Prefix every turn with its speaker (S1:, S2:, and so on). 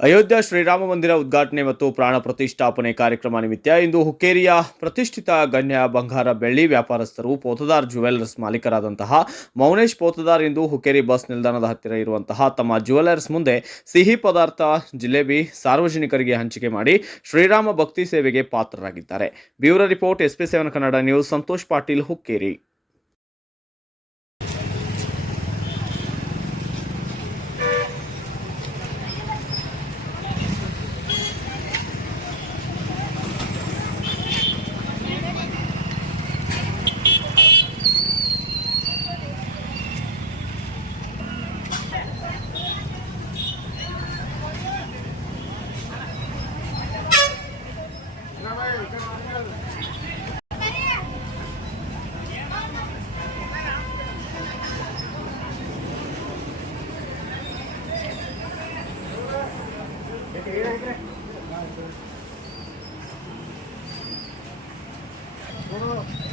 S1: ಅಯೋಧ್ಯ ಶ್ರೀರಾಮ ಮಂದಿರ ಉದ್ಘಾಟನೆ ಮತ್ತು ಪ್ರಾಣ ಪ್ರತಿಷ್ಠಾಪನೆ ಕಾರ್ಯಕ್ರಮ ನಿಮಿತ್ತ ಇಂದು ಹುಕ್ಕೇರಿಯ ಪ್ರತಿಷ್ಠಿತ ಗಣ್ಯ ಬಂಗಾರ ಬೆಳ್ಳಿ ವ್ಯಾಪಾರಸ್ಥರು, ಪೋತದಾರ್ ಜುವೆಲ್ಲರ್ಸ್ ಮಾಲೀಕರಾದಂತಹ ಮೌನೇಶ್ ಪೋತದಾರ್ ಇಂದು ಹುಕ್ಕೇರಿ ಬಸ್ ನಿಲ್ದಾಣದ ಹತ್ತಿರ ಇರುವಂತಹ ತಮ್ಮ ಜುವೆಲ್ಲರ್ಸ್ ಮುಂದೆ ಸಿಹಿ ಪದಾರ್ಥ, ಜಿಲೇಬಿ, ಸಾರ್ವಜನಿಕರಿಗೆ ಹಂಚಿಕೆ ಮಾಡಿ ಶ್ರೀರಾಮ ಭಕ್ತಿ ಸೇವೆಗೆ ಪಾತ್ರರಾಗಿದ್ದಾರೆ. Bureau report, SP seven Kannada news, Santosh Patil, Hukkeri. この